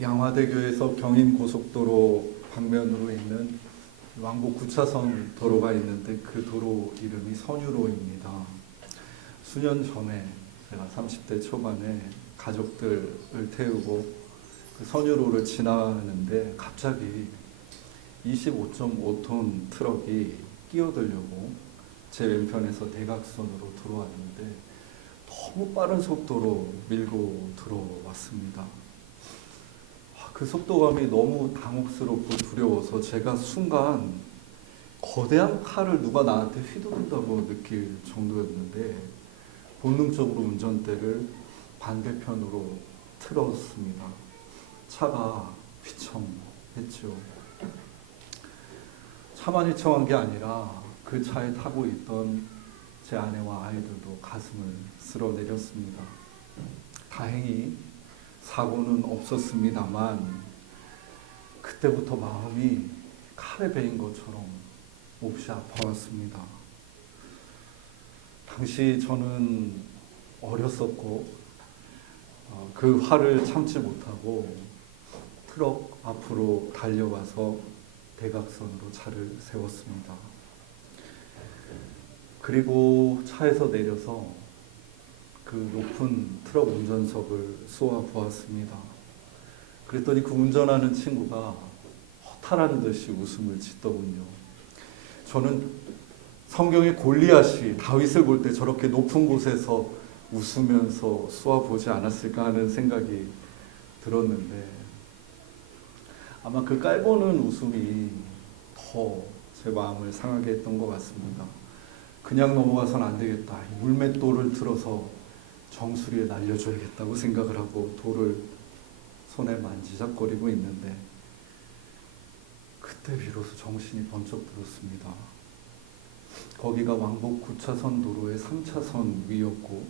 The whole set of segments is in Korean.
양화대교에서 경인고속도로 방면으로 있는 왕복 9차선 도로가 있는데 그 도로 이름이 선유로입니다. 수년 전에 제가 30대 초반에 가족들을 태우고 그 선유로를 지나가는데 갑자기 25.5톤 트럭이 끼어들려고 제 왼편에서 대각선으로 들어왔는데 너무 빠른 속도로 밀고 들어왔습니다. 그 속도감이 너무 당혹스럽고 두려워서 제가 순간 거대한 칼을 누가 나한테 휘두른다고 느낄 정도였는데 본능적으로 운전대를 반대편으로 틀었습니다. 차가 휘청했죠. 차만 휘청한 게 아니라 그 차에 타고 있던 제 아내와 아이들도 가슴을 쓸어내렸습니다. 다행히 사고는 없었습니다만 그때부터 마음이 칼에 베인 것처럼 몹시 아파왔습니다. 당시 저는 어렸었고 그 화를 참지 못하고 트럭 앞으로 달려가서 대각선으로 차를 세웠습니다. 그리고 차에서 내려서 그 높은 트럭 운전석을 쏘아 보았습니다. 그랬더니 그 운전하는 친구가 허탈한 듯이 웃음을 짓더군요. 저는 성경의 골리앗이 다윗을 볼 때 저렇게 높은 곳에서 웃으면서 쏘아 보지 않았을까 하는 생각이 들었는데 아마 그 깔보는 웃음이 더 제 마음을 상하게 했던 것 같습니다. 그냥 넘어가선 안 되겠다. 물맷돌을 들어서 정수리에 날려줘야겠다고 생각을 하고 돌을 손에 만지작거리고 있는데 그때 비로소 정신이 번쩍 들었습니다. 거기가 왕복 9차선 도로의 3차선 위였고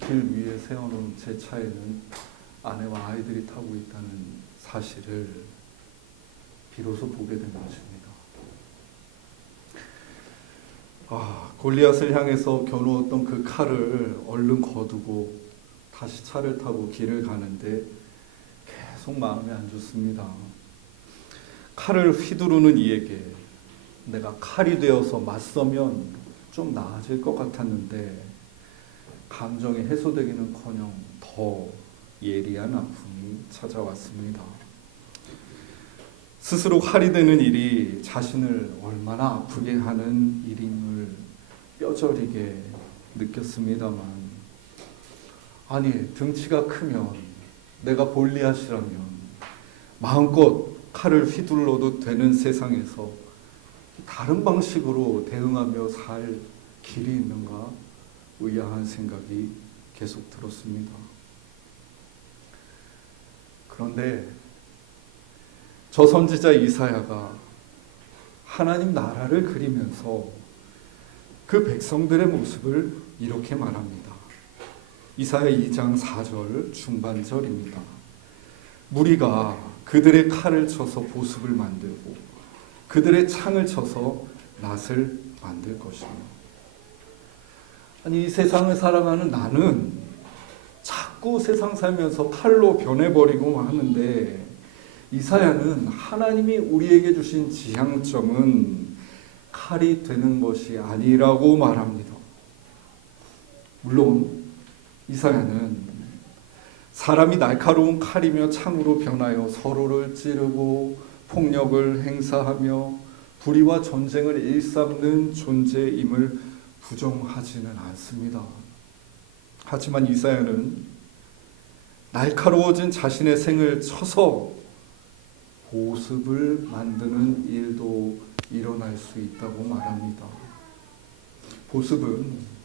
길 위에 세워놓은 제 차에는 아내와 아이들이 타고 있다는 사실을 비로소 보게 된 것입니다. 골리앗을 향해서 겨누었던 그 칼을 얼른 거두고 다시 차를 타고 길을 가는데 계속 마음이 안 좋습니다. 칼을 휘두르는 이에게 내가 칼이 되어서 맞서면 좀 나아질 것 같았는데 감정이 해소되기는커녕 더 예리한 아픔이 찾아왔습니다. 스스로 칼이 되는 일이 자신을 얼마나 아프게 하는 일임을 뼈저리게 느꼈습니다만 아니 등치가 크면 내가 골리앗이라면 마음껏 칼을 휘둘러도 되는 세상에서 다른 방식으로 대응하며 살 길이 있는가 의아한 생각이 계속 들었습니다. 그런데 저 선지자 이사야가 하나님 나라를 그리면서 그 백성들의 모습을 이렇게 말합니다. 이사야 2장 4절 중반절입니다. 무리가 그들의 칼을 쳐서 보습을 만들고 그들의 창을 쳐서 낫을 만들 것이며 아니 이 세상을 살아가는 나는 자꾸 세상 살면서 칼로 변해버리고 하는데 이사야는 하나님이 우리에게 주신 지향점은 칼이 되는 것이 아니라고 말합니다. 물론 이사야는 사람이 날카로운 칼이며 창으로 변하여 서로를 찌르고 폭력을 행사하며 불의와 전쟁을 일삼는 존재임을 부정하지는 않습니다. 하지만 이사야는 날카로워진 자신의 생을 쳐서 보습을 만드는 일도 일어날 수 있다고 말합니다. 보습은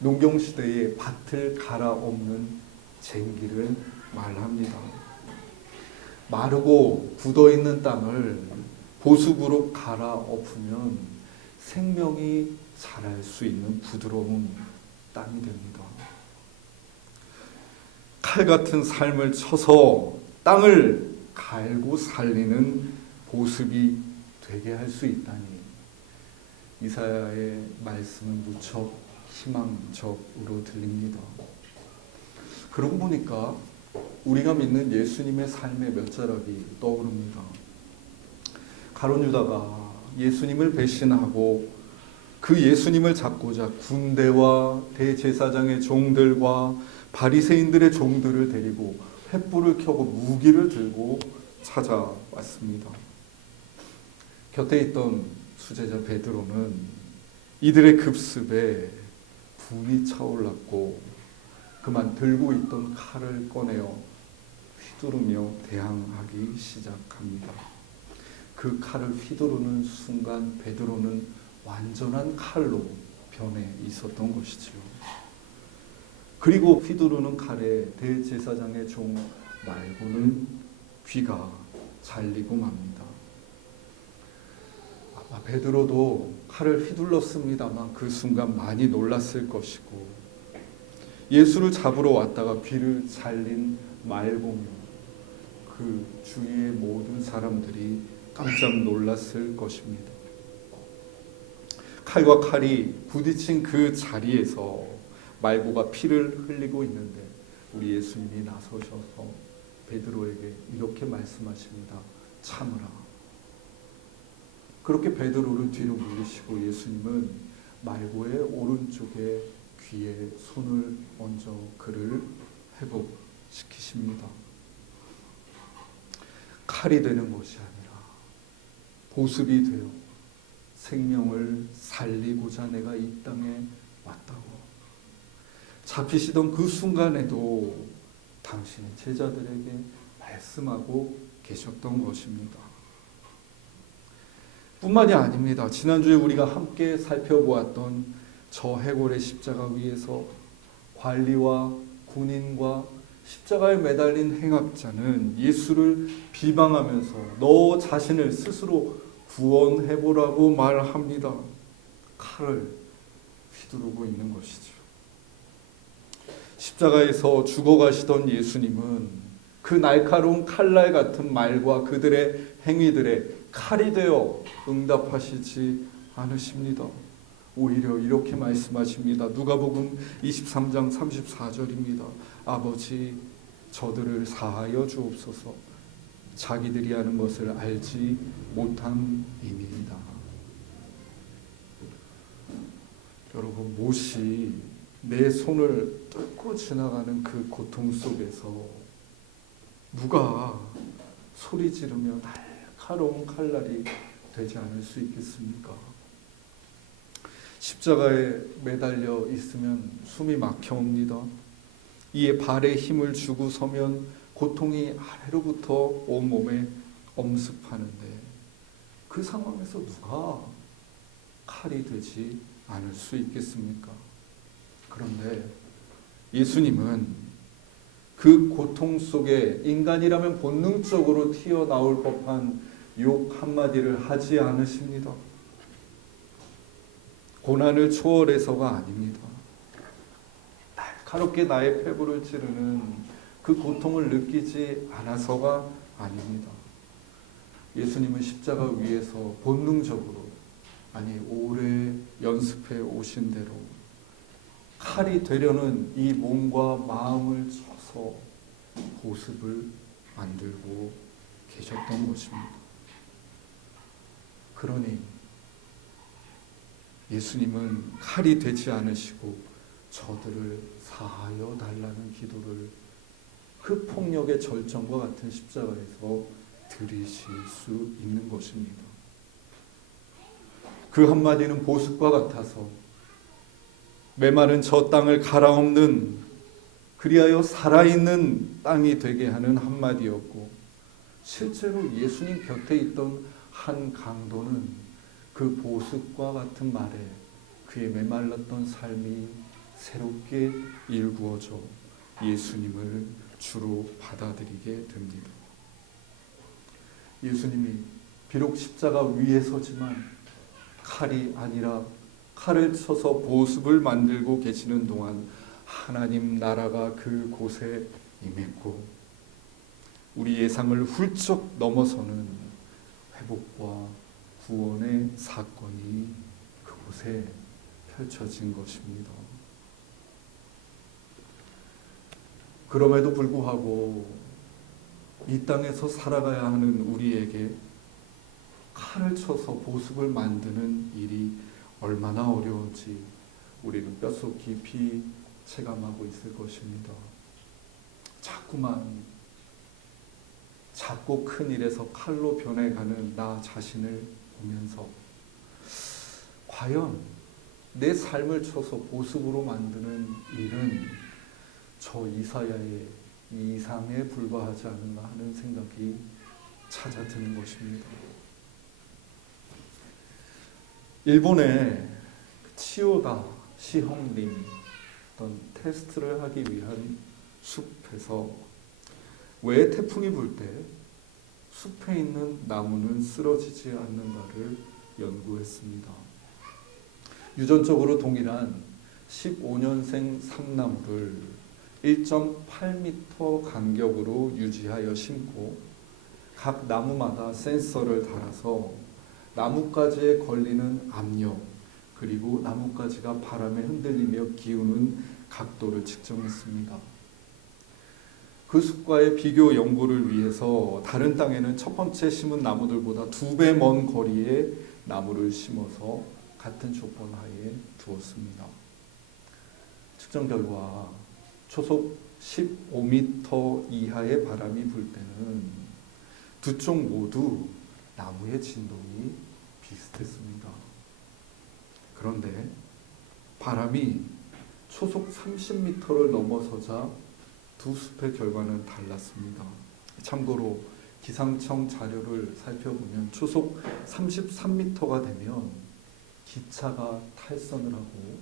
농경시대의 밭을 갈아엎는 쟁기를 말합니다. 마르고 굳어있는 땅을 보습으로 갈아엎으면 생명이 자랄 수 있는 부드러운 땅이 됩니다. 칼 같은 삶을 쳐서 땅을 갈고 살리는 보습이 되게 할 수 있다니 이사야의 말씀은 무척 희망적으로 들립니다. 그러고 보니까 우리가 믿는 예수님의 삶의 몇 자락이 떠오릅니다. 가룟 유다가 예수님을 배신하고 그 예수님을 잡고자 군대와 대제사장의 종들과 바리새인들의 종들을 데리고 횃불을 켜고 무기를 들고 찾아왔습니다. 곁에 있던 수제자 베드로는 이들의 급습에 분이 차올랐고 그만 들고 있던 칼을 꺼내어 휘두르며 대항하기 시작합니다. 그 칼을 휘두르는 순간 베드로는 완전한 칼로 변해 있었던 것이지요. 그리고 휘두르는 칼에 대제사장의 종 말고는 귀가 잘리고 맙니다. 아마 베드로도 칼을 휘둘렀습니다만 그 순간 많이 놀랐을 것이고 예수를 잡으러 왔다가 귀를 잘린 말고며 그 주위의 모든 사람들이 깜짝 놀랐을 것입니다. 칼과 칼이 부딪힌 그 자리에서 말고가 피를 흘리고 있는데 우리 예수님이 나서셔서 베드로에게 이렇게 말씀하십니다. 참으라. 그렇게 베드로를 뒤로 물리시고 예수님은 말고의 오른쪽에 귀에 손을 얹어 그를 회복시키십니다. 칼이 되는 것이 아니라 보습이 되어 생명을 살리고자 내가 이 땅에 왔다고 잡히시던 그 순간에도 당신의 제자들에게 말씀하고 계셨던 것입니다. 뿐만이 아닙니다. 지난주에 우리가 함께 살펴보았던 저 해골의 십자가 위에서 관리와 군인과 십자가에 매달린 행악자는 예수를 비방하면서 너 자신을 스스로 구원해보라고 말합니다. 칼을 휘두르고 있는 것이죠. 십자가에서 죽어가시던 예수님은 그 날카로운 칼날 같은 말과 그들의 행위들에 칼이 되어 응답하시지 않으십니다. 오히려 이렇게 말씀하십니다. 누가복음 23장 34절입니다. 아버지 저들을 사하여 주옵소서 자기들이 하는 것을 알지 못함이니이다. 여러분 못이 내 손을 뚫고 지나가는 그 고통 속에서 누가 소리 지르며 날카로운 칼날이 되지 않을 수 있겠습니까? 십자가에 매달려 있으면 숨이 막혀옵니다. 이에 발에 힘을 주고 서면 고통이 아래로부터 온몸에 엄습하는데 그 상황에서 누가 칼이 되지 않을 수 있겠습니까? 그런데 예수님은 그 고통 속에 인간이라면 본능적으로 튀어나올 법한 욕 한마디를 하지 않으십니다. 고난을 초월해서가 아닙니다. 날카롭게 나의 폐부를 찌르는 그 고통을 느끼지 않아서가 아닙니다. 예수님은 십자가 위에서 본능적으로 아니 오래 연습해 오신 대로 칼이 되려는 이 몸과 마음을 쳐서 보습을 만들고 계셨던 것입니다. 그러니 예수님은 칼이 되지 않으시고 저들을 사하여 달라는 기도를 그 폭력의 절정과 같은 십자가에서 들이실 수 있는 것입니다. 그 한마디는 보습과 같아서 메마른 저 땅을 갈아엎는 그리하여 살아있는 땅이 되게 하는 한마디였고 실제로 예수님 곁에 있던 한 강도는 그 보습과 같은 말에 그의 메말랐던 삶이 새롭게 일구어져 예수님을 주로 받아들이게 됩니다. 예수님이 비록 십자가 위에 서지만 칼이 아니라 칼을 쳐서 보습을 만들고 계시는 동안 하나님 나라가 그곳에 임했고 우리 예상을 훌쩍 넘어서는 회복과 구원의 사건이 그곳에 펼쳐진 것입니다. 그럼에도 불구하고 이 땅에서 살아가야 하는 우리에게 칼을 쳐서 보습을 만드는 일이 얼마나 어려운지 우리는 뼛속 깊이 체감하고 있을 것입니다. 자꾸만 작고 큰 일에서 칼로 변해가는 나 자신을 보면서 과연 내 삶을 쳐서 보습으로 만드는 일은 저 이사야의 이상에 불과하지 않은가 하는 생각이 찾아드는 것입니다. 일본의 치요다 시형림이 어떤 테스트를 하기 위한 숲에서 왜 태풍이 불 때 숲에 있는 나무는 쓰러지지 않는가를 연구했습니다. 유전적으로 동일한 15년생 삼나무를 1.8m 간격으로 유지하여 심고 각 나무마다 센서를 달아서 나뭇가지에 걸리는 압력 그리고 나뭇가지가 바람에 흔들리며 기우는 각도를 측정했습니다. 그 숲과의 비교 연구를 위해서 다른 땅에는 첫 번째 심은 나무들보다 2배 먼 거리에 나무를 심어서 같은 조건 하에 두었습니다. 측정 결과 초속 15m 이하의 바람이 불 때는 두 쪽 모두 나무의 진동이 비슷했습니다. 그런데 바람이 초속 30m를 넘어서자 두 숲의 결과는 달랐습니다. 참고로 기상청 자료를 살펴보면 초속 33m가 되면 기차가 탈선을 하고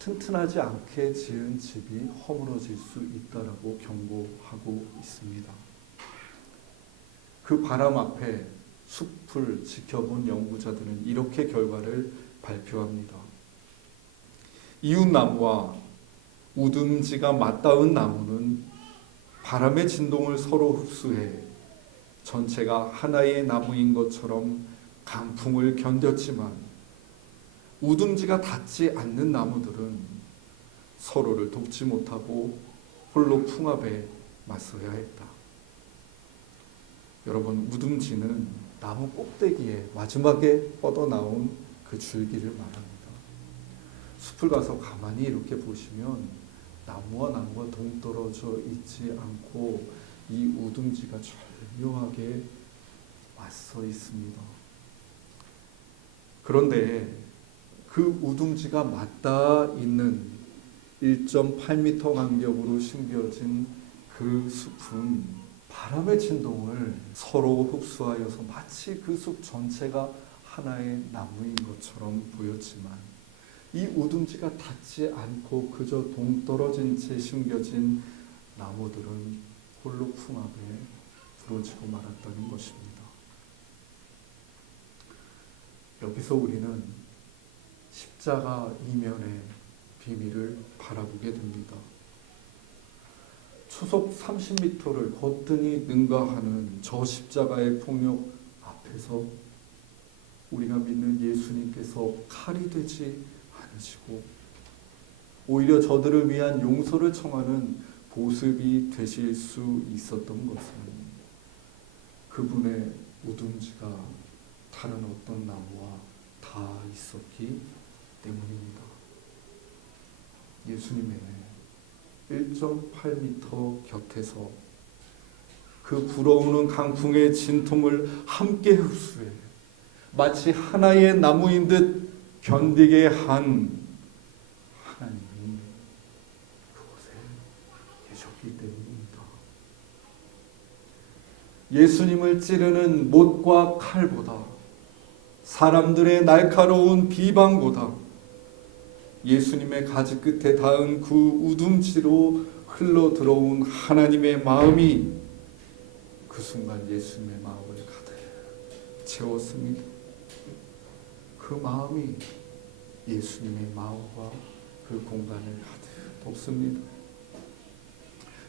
튼튼하지 않게 지은 집이 허물어질 수 있다라고 경고하고 있습니다. 그 바람 앞에 숲을 지켜본 연구자들은 이렇게 결과를 발표합니다. 이웃나무와 우둥지가 맞닿은 나무는 바람의 진동을 서로 흡수해 전체가 하나의 나무인 것처럼 강풍을 견뎠지만 우둥지가 닿지 않는 나무들은 서로를 돕지 못하고 홀로 풍압에 맞서야 했다. 여러분, 우둥지는 나무 꼭대기에 마지막에 뻗어나온 그 줄기를 말합니다. 숲을 가서 가만히 이렇게 보시면 나무와 나무가 동떨어져 있지 않고 이 우둥지가 절묘하게 맞서 있습니다. 그런데 그 우둥지가 맞닿아 있는 1.8m 간격으로 심겨진 그 숲은 바람의 진동을 서로 흡수하여서 마치 그 숲 전체가 하나의 나무인 것처럼 보였지만 이 우둥지가 닿지 않고 그저 동떨어진 채 심겨진 나무들은 홀로 풍압에 부러지고 말았다는 것입니다. 여기서 우리는 십자가 이면의 비밀을 바라보게 됩니다. 초속 30m를 거뜬히 능가하는 저 십자가의 폭력 앞에서 우리가 믿는 예수님께서 칼이 되지 않으시고 오히려 저들을 위한 용서를 청하는 보습이 되실 수 있었던 것은 그분의 우둥지가 다른 어떤 나무와 다 있었기 때문입니다. 예수님의 1.8m 곁에서 그 불어오는 강풍의 진통을 함께 흡수해 마치 하나의 나무인 듯 견디게 한 하나님이 그곳에 계셨기 때문입니다. 예수님을 찌르는 못과 칼보다 사람들의 날카로운 비방보다 예수님의 가지 끝에 닿은 그 우둥지로 흘러 들어온 하나님의 마음이 그 순간 예수님의 마음을 가득 채웠습니다. 그 마음이 예수님의 마음과 그 공간을 가득 덮습니다.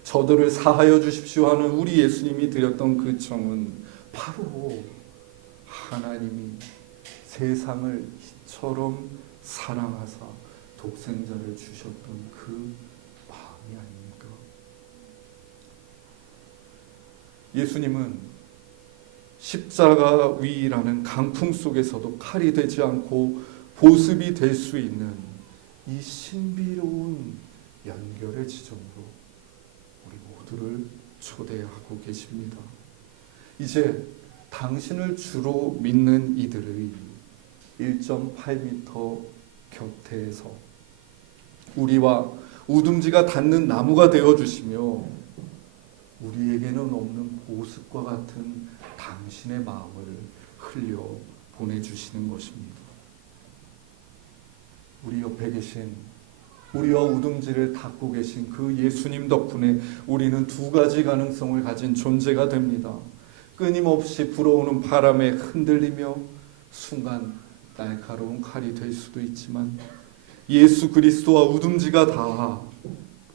저들을 사하여 주십시오 하는 우리 예수님이 드렸던 그 청은 바로 하나님이 세상을 이처럼 사랑하사 독생자를 주셨던 그 마음이 아닙니까? 예수님은 십자가 위라는 강풍 속에서도 칼이 되지 않고 보습이 될 수 있는 이 신비로운 연결의 지점으로 우리 모두를 초대하고 계십니다. 이제 당신을 주로 믿는 이들의 1.8m 곁에서 우리와 우둥지가 닿는 나무가 되어주시며 우리에게는 없는 보습과 같은 당신의 마음을 흘려 보내주시는 것입니다. 우리 옆에 계신, 우리와 우둥지를 닦고 계신 그 예수님 덕분에 우리는 두 가지 가능성을 가진 존재가 됩니다. 끊임없이 불어오는 바람에 흔들리며 순간 날카로운 칼이 될 수도 있지만 예수 그리스도와 우둥지가 닿아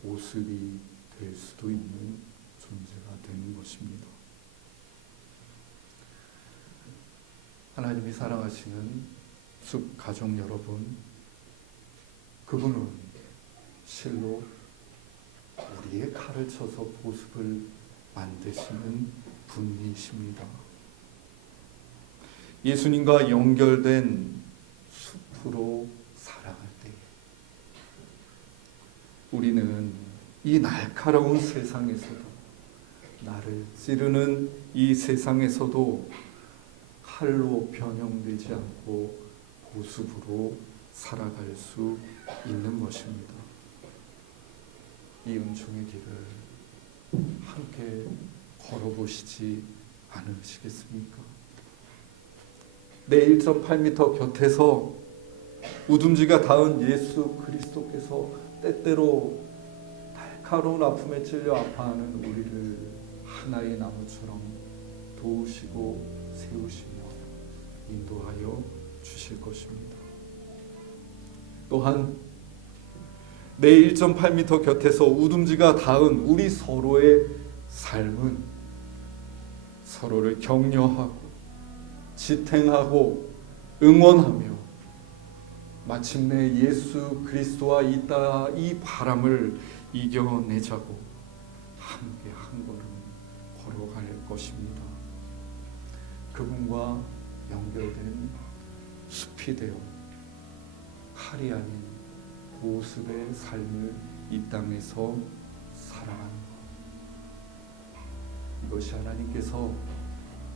보습이 될 수도 있는 존재가 되는 것입니다. 하나님이 사랑하시는 숲 가족 여러분, 그분은 실로 우리의 칼을 쳐서 보습을 만드시는 분이십니다. 예수님과 연결된 숲으로 살아갈 때 우리는 이 날카로운 세상에서도, 나를 찌르는 이 세상에서도 칼로 변형되지 않고 보습으로 살아갈 수 있는 것입니다. 이 은총의 길을 함께 걸어보시지 않으시겠습니까? 내 1.8m 곁에서 우둔지가 닿은 예수 그리스도께서 때때로 날카로운 아픔에 찔려 아파하는 우리를 하나의 나무처럼 도우시고 세우시며 인도하여 주실 것입니다. 또한 내 1.8m 곁에서 우둔지가 닿은 우리 서로의 삶은 서로를 격려하고 지탱하고 응원하며 마침내 예수 그리스도와 이 바람을 이겨내자고 함께 한 걸음 걸어갈 것입니다. 그분과 연결된 숲이 되어 칼이 아닌 보습의 삶을 이 땅에서 살아가는 것, 이것이 하나님께서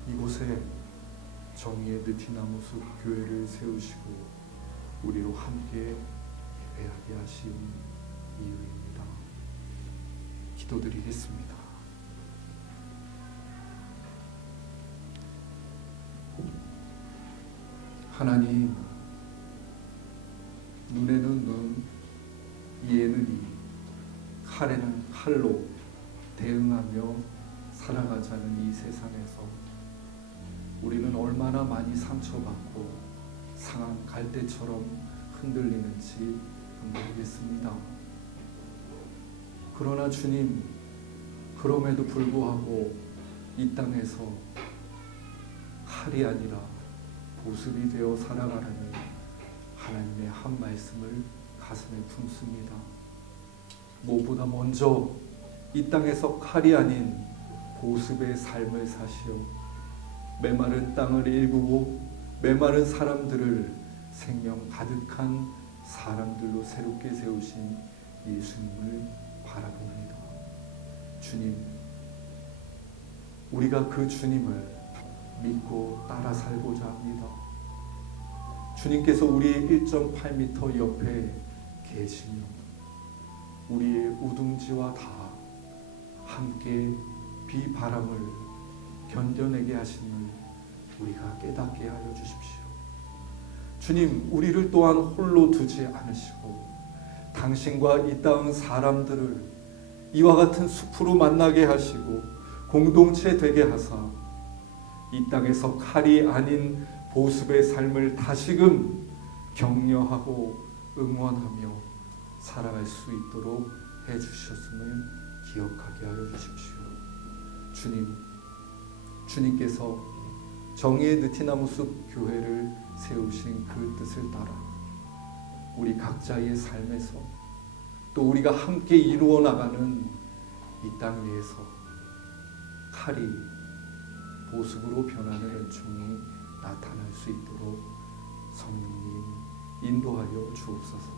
이곳에 정의의 느티나무 숲 교회를 세우시고 우리로 함께 예배하게 하신 이유입니다. 기도드리겠습니다. 하나님, 눈에는 눈, 이에는 이, 칼에는 칼로 대응하며 살아가자는 이 세상에서 우리는 얼마나 많이 상처받고 상한 갈대처럼 흔들리는지 모르겠습니다. 그러나 주님, 그럼에도 불구하고 이 땅에서 칼이 아니라 보습이 되어 살아가라는 하나님의 한 말씀을 가슴에 품습니다. 무엇보다 먼저 이 땅에서 칼이 아닌 보습의 삶을 사시어 메마른 땅을 일구고 메마른 사람들을 생명 가득한 사람들로 새롭게 세우신 예수님을 바라봅니다. 주님, 우리가 그 주님을 믿고 따라 살고자 합니다. 주님께서 우리의 1.8m 옆에 계시며 우리의 우둥지와 다 함께 비바람을 견뎌내게 하심을 우리가 깨닫게 하여 주십시오. 주님, 우리를 또한 홀로 두지 않으시고 당신과 이 땅 사람들을 이와 같은 숲으로 만나게 하시고 공동체 되게 하사 이 땅에서 칼이 아닌 보습의 삶을 다시금 격려하고 응원하며 살아갈 수 있도록 해주셨음을 기억하게 하여 주십시오. 주님, 주님께서 정의의 느티나무 숲 교회를 세우신 그 뜻을 따라 우리 각자의 삶에서 또 우리가 함께 이루어 나가는 이 땅 위에서 칼이 보습으로 변하는 은총이 나타날 수 있도록 성령님 인도하여 주옵소서.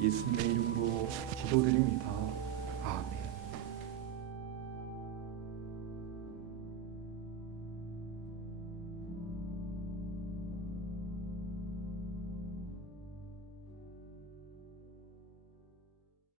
예수님의 이름으로 기도드립니다.